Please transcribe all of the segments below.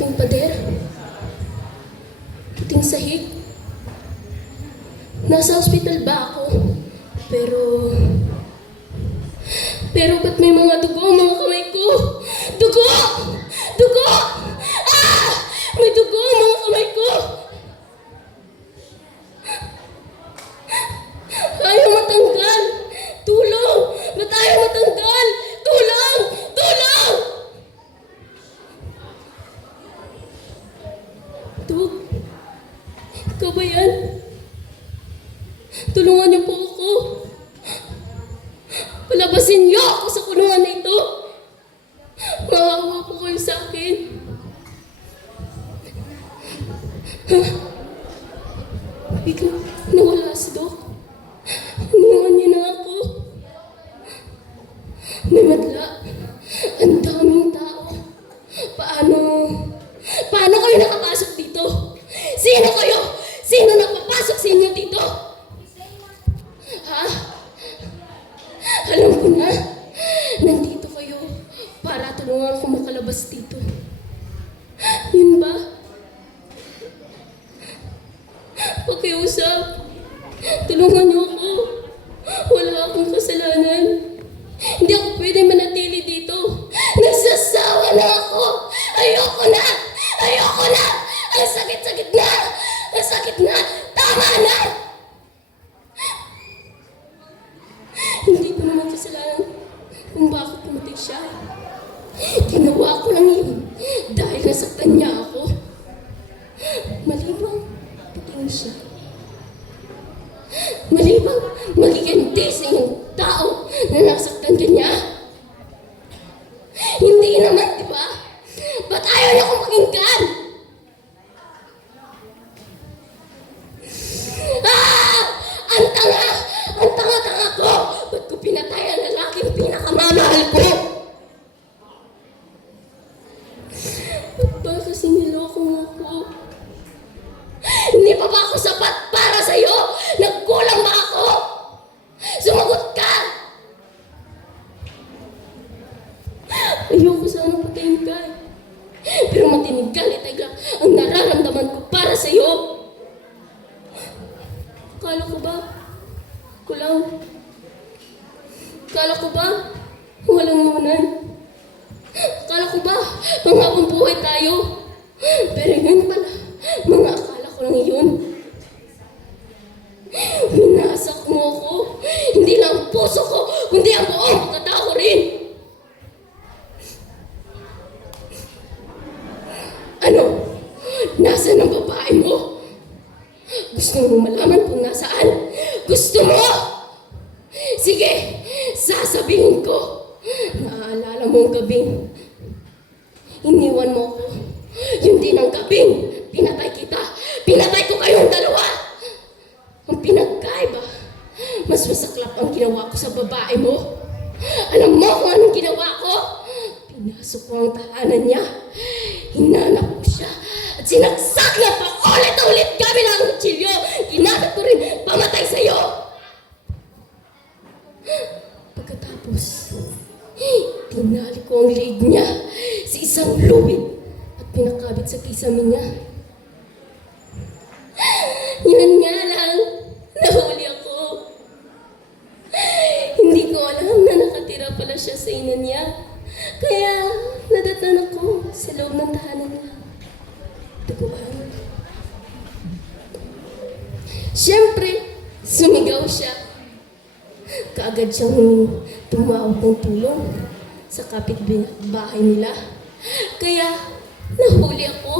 Kiting pader? Kiting sahig? Nasa hospital ba ako? Pero... Pero ba't may mga dugo ang mga kamay ko? Dugo! Dugo! Tug, ikaw ba yan? Tulungan niyo po ako. Palabasin niyo ako sa kulungan na Paano kayo nakapasok dito? Sino kayo? Sino nakapasok sa inyo dito? Ha? Alam ko na. Nandito kayo para tulungan ko makalabas dito. Yun ba? Pakiusap. Tulungan niyo ako. Wala akong kasalanan. Ang sakit-sakit na. Ang sakit na. Tama na. Hindi ko naman kasalanan kung bakit pumatay siya. Ginawa ko lang yun dahil nasaktan niya ako. Malibang pating siya. Malibang magiganti sa inyong tao na nasaktan ka niya. Hindi naman, di ba? Ba't ayaw niya akong pakinggan? Ah! Ang tanga! Ang tanga-tanga ko! Ba't ko pinatay ang lalaking pinakamamahal ko? Ba't ba kasi niloko mo ako? Hindi pa ba ako sapat para sa'yo? Nagkulang ba ako? Sumagot ka! Ayoko sana patayin ka. eh. Pero matinig ka, Litega, ang nararamdaman ko para sa'yo. Kala ko ba? Kulang. Kala ko ba? Walang naman. Kala ko ba? Panghabang buhay tayo. Pero yun pala, mga akala ko lang yun. Winasak mo ako. Hindi lang ang puso ko, kundi ang buong katao rin. Ano? Nasaan ang babae mo? Gusto mo malaman kung nasaan? Gusto mo? Sige, sasabihin ko. Naaalala mo ang gabing. Iniwan mo ko. Yun din ang gabing. Pinatay kita. Pinatay ko kayong dalawa. Ang pinagkaiba, mas masaklap ang ginawa ko sa babae mo. Alam mo kung anong ginawa ko? Pinasok ko ang tahanan niya. Hinanap ko siya. At sinaksak niya pa ulit-ulit kami ng kutsilyo. Ginamit ko rin pamatay sa'yo. Pagkatapos, tinali ko ang leeg niya sa isang lubid pinakabit sa kisame niya. Yun nga lang, nahuli ako. Hindi ko alam na nakatira pala siya sa ina niya. Kaya nadatan ako sa loob ng tahanan niya. Duguan. Siyempre, sumigaw siya. Kaagad siyang tumawag ng tulong sa kapitbahay nila. Kaya, nahuli ako.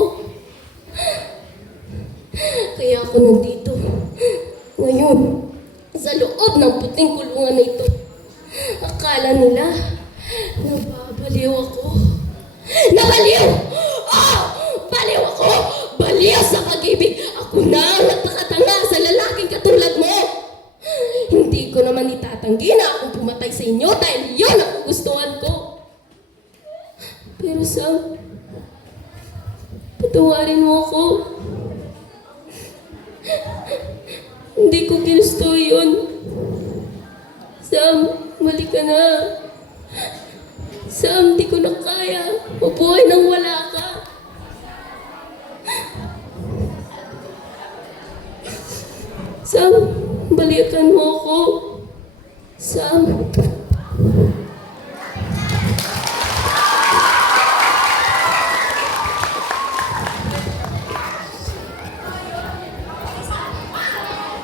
Kaya ako nandito. Ngayon, sa loob ng puting kulungan na ito. Akala nila, nababaliw ako. Nabaliw! Oh! Baliw ako! Baliw sa pag-ibig! Ako na ang nagpakatanga sa lalaking katulad mo! Hindi ko naman itatanggi na akong pumatay sa inyo dahil yun ang gustuhan ko. Pero Sam, patawarin mo ako. Hindi ko ginusto yun. Sam, mali ka na. Sam, di ko na kaya. Mabuhay nang wala ka. Sam, balikan mo